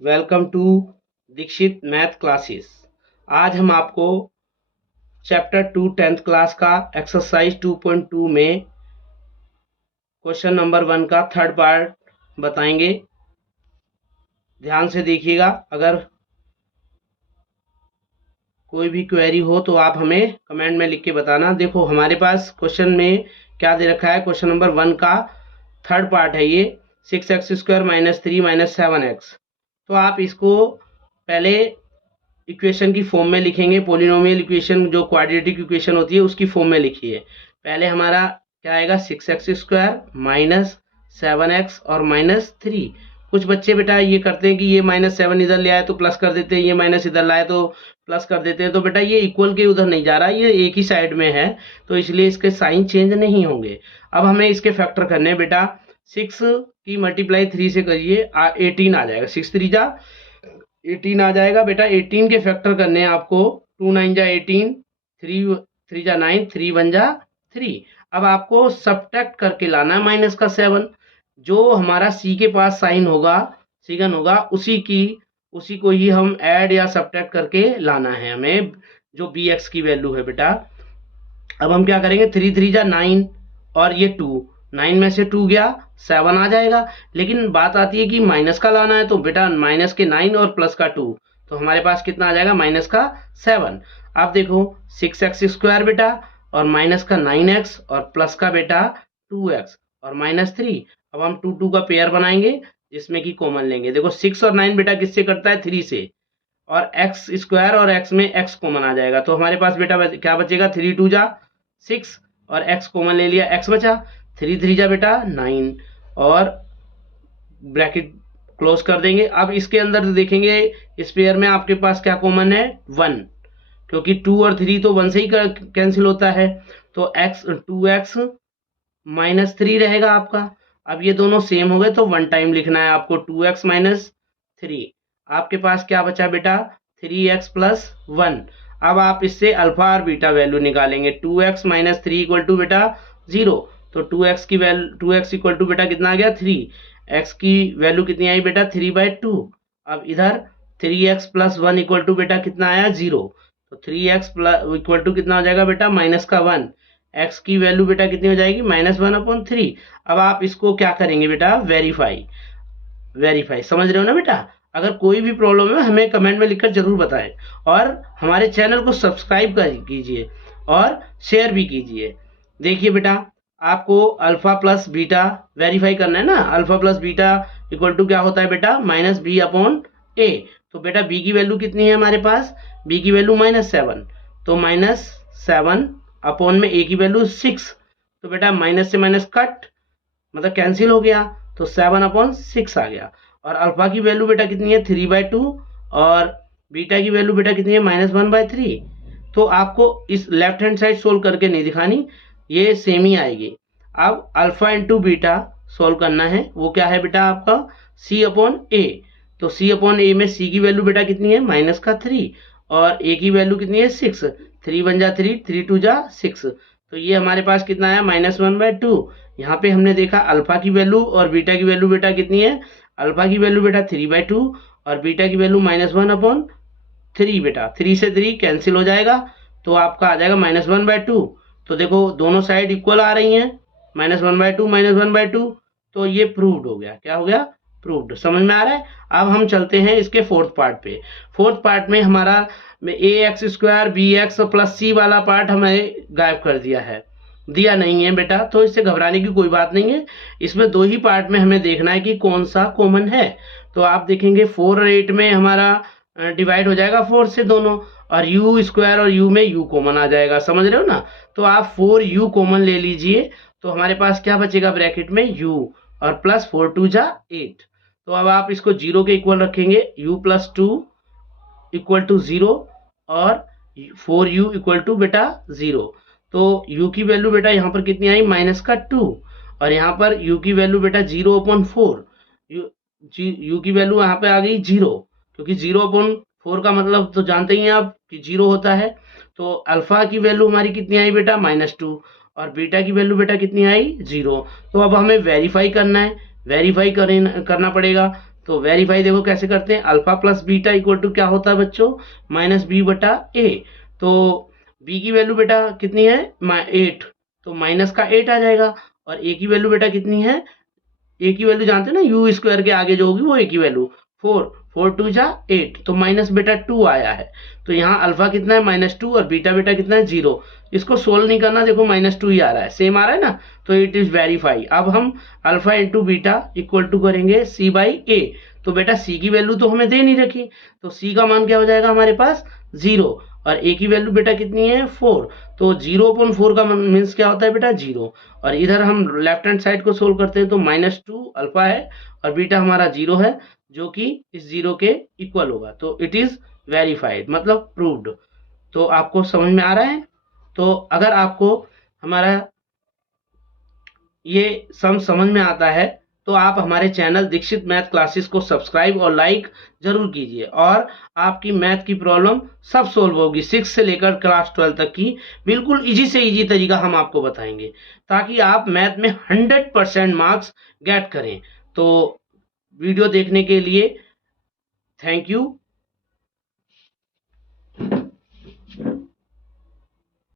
Welcome to Dikshit math classes. आज हम आपको चैप्टर 2 10th क्लास का एक्सरसाइज 2.2 में क्वेश्चन नंबर 1 का थर्ड पार्ट बताएंगे। ध्यान से देखिएगा। अगर कोई भी क्वेरी हो तो आप हमें कमेंट में लिख के बताना। देखो हमारे पास क्वेश्चन में क्या दे रखा है। क्वेश्चन नंबर 1 का थर्ड पार्ट है ये, 6x² - 3 - 7x। तो आप इसको पहले इक्वेशन की फॉर्म में लिखेंगे। पोलिनोमियल इक्वेशन जो क्वाड्रेटिक इक्वेशन होती है उसकी फॉर्म में लिखिए। पहले हमारा क्या आएगा, 6x² - 7x और -3। कुछ बच्चे बेटा ये करते हैं कि ये -7 इधर ले आए तो प्लस कर देते हैं, ये माइनस इधर लाए तो प्लस कर देते हैं। तो बेटा ये इक्वल के उधर नहीं जा रहा, ये एक ही साइड में है, तो इसलिए इसके साइन चेंज नहीं होंगे। अब हमें इसके फैक्टर करने हैं बेटा। 6 की मल्टीप्लाई 3 से करिए, 18 आ जाएगा। 6 3 जा 18 आ जाएगा बेटा। 18 के फैक्टर करने हैं आपको। 2 9 जा 18, 3 3 जा 9, 3 1 जा 3। अब आपको सब्ट्रैक्ट करके लाना है माइनस का 7। जो हमारा सी के पास साइन होगा, सिगन होगा, उसी को ही हम ऐड या सब्ट्रैक्ट करके लाना है हमें, जो बी एक्स की वैल्यू है बेटा। अब हम क्या करेंगे, 3 3 जा 9 और ये 2, 9 में से 2 गया 7 आ जाएगा। लेकिन बात आती है कि माइनस का लाना है, तो बेटा माइनस के 9 और प्लस का 2, तो हमारे पास कितना आ जाएगा, माइनस का 7। अब देखो 6x² बेटा और माइनस का 9x और प्लस का बेटा 2x और -3। अब हम 2 2 का पेयर बनाएंगे जिसमें कि कॉमन लेंगे। देखो 6 और 9 बेटा किससे कटता है, 3 से, और x² और x में x कॉमन आ जाएगा। तो हमारे पास बेटा क्या बचेगा, 3 2 जा 6 और x कॉमन ले लिया, x बचा। 3 3 जा बेटा 9 और ब्रैकेट क्लोज कर देंगे। अब इसके अंदर देखेंगे इस पेयर में आपके पास क्या कॉमन है, 1, क्योंकि 2 और 3 तो 1 से ही कैंसिल होता है। तो 2x - 3 रहेगा आपका। अब ये दोनों सेम हो गए तो 1 टाइम लिखना है आपको, 2x - 3। आपके पास क्या बचा बेटा, 3x + 1। अब आप इससे अल्फा और बीटा वैल्यू निकालेंगे। 2x - 3 = बेटा 0, तो 2x की वैल्यू 2x = बेटा कितना आ गया, 3। x की वैल्यू कितनी आई बेटा, 3/2। अब इधर 3x + 1 = बेटा कितना आया, 0। तो 3x = कितना हो जाएगा बेटा, -1। x की वैल्यू बेटा कितनी हो जाएगी, -1/3। अब आप इसको क्या करेंगे बेटा, वेरीफाई। समझ रहे हो ना बेटा। अगर कोई भी प्रॉब्लम है हमें कमेंट में लिखकर जरूर बताएं, और हमारे चैनल को सब्सक्राइब कीजिए और शेयर भी कीजिए। देखिए बेटा, आपको अल्फा प्लस बीटा वेरीफाई करना है ना। अल्फा प्लस बीटा = क्या होता है बेटा, -b/a। तो बेटा b की वैल्यू कितनी है हमारे पास, b की वैल्यू -7, तो -7 अपॉन में a की वैल्यू 6। तो बेटा माइनस से माइनस कट, मतलब कैंसिल हो गया, तो 7/6 आ गया। और अल्फा की वैल्यू बेटा कितनी है, 3/2, और बीटा की वैल्यू बेटा कितनी है, -1/3। तो आपको इस लेफ्ट हैंड साइड सोल्व करके नहीं दिखानी, ये सेम ही आएगी। अब अल्फा इंटू बीटा सोल्व करना है, वो क्या है बेटा आपका, c/a। तो c/a में c की वैल्यू बेटा कितनी है, -3, और a की वैल्यू कितनी है, 6। 3 1 जा 3, 3 2 जा 6। तो ये हमारे पास कितना आया, -1/2। यहाँ पे हमने देखा अल्फा की वैल्यू और बीटा की वैल्यू बेटा कितनी है, अल्फा की वैल्यू बेटा 3/2 और बीटा की वैल्यू -1/3 बेटा। 3 से 3 कैंसिल हो जाएगा, तो आपका आ जाएगा -1/2। तो देखो दोनों साइड इक्वल आ रही हैं, -1/2 -1/2, तो ये प्रूव्ड हो गया। क्या हो गया, प्रूव्ड। समझ में आ रहा है। अब हम चलते हैं इसके फोर्थ पार्ट पे। फोर्थ पार्ट में हमारा ax² bx + c वाला पार्ट हमें गायब कर दिया नहीं है बेटा, तो इससे घबराने की कोई बात नहीं है। इसमें 2 ही पार्ट में हमें देखना है कि कौन सा कॉमन है। तो आप देखेंगे 4 और 8 में हमारा डिवाइड हो जाएगा 4 से दोनों, और u² और u में u कॉमन आ जाएगा। समझ रहे हो ना। तो आप 4u कॉमन ले लीजिए, तो हमारे पास क्या बचेगा ब्रैकेट में, u और प्लस 4 2 जा 8। तो अब आप इसको 0 के इक्वल रखेंगे, u + 2 = 0 और 4u = बेटा 0। तो u की वैल्यू बेटा यहाँ पर कितनी आई, -2, और यहाँ पर u की वैल्यू बेटा 0/4। u की वैल्यू यहाँ पे आ गई 0, क्योंकि 0/4 का मतलब तो जानते ही हैं आप कि 0 होता है। तो अल्फा की वैल्यू हमारी कितनी आई बेटा, -2, और बीटा की वैल्यू बेटा कितनी आई, 0। तो अब हमें वेरीफाई करना है, वेरीफाई करना पड़ेगा। तो वेरीफाई देखो कैसे करते हैं, alpha plus beta equal to क्या होता है बच्चों, माइनस बी बटा ए। तो बी की वैल्यू बेटा कितनी है 8, तो माइनस का 8 आ जाएगा। और ए की वैल्यू बेटा कितनी है, ए की वैल्यू जानते हैं ना, यू स्क्वायर के आगे जो होगी वो ए की वैल्यू 4, 4 टू जा 8, तो माइनस बेटा 2 आया है। तो यहाँ अल्फा कितना है -2 और बीटा बेटा कितना है 0। इसको सोल्व नहीं करना, देखो -2 ही आ रहा है, सेम आ रहा है ना, तो इट इज वेरीफाई। अब हम alpha into beta equal to करेंगे सी बाई ए। तो बेटा सी की वैल्यू तो हमें दे नहीं रखी, तो सी का मान क्या हो जाएगा हमारे पास 0, और ए की वैल्यू बेटा कितनी है 4, तो 0/4 का मीन्स क्या होता है बेटा 0। और इधर हम लेफ्ट हैंड साइड को सोल्व करते हैं तो -2 अल्फा है और बीटा हमारा 0 है, जो कि इस 0 के इक्वल होगा, तो इट इज वेरीफाइड मतलब प्रूव्ड। तो आपको समझ में आ रहा है। तो अगर आपको हमारा ये सम समझ में आता है तो आप हमारे चैनल दीक्षित मैथ क्लासेस को सब्सक्राइब और लाइक जरूर कीजिए, और आपकी मैथ की प्रॉब्लम सब सोल्व होगी 6 से लेकर क्लास 12 तक की, बिल्कुल इजी से इजी तरीका हम आपको बताएंगे, ताकि आप मैथ में 100% मार्क्स गेट करें। तो वीडियो देखने के लिए थैंक यू।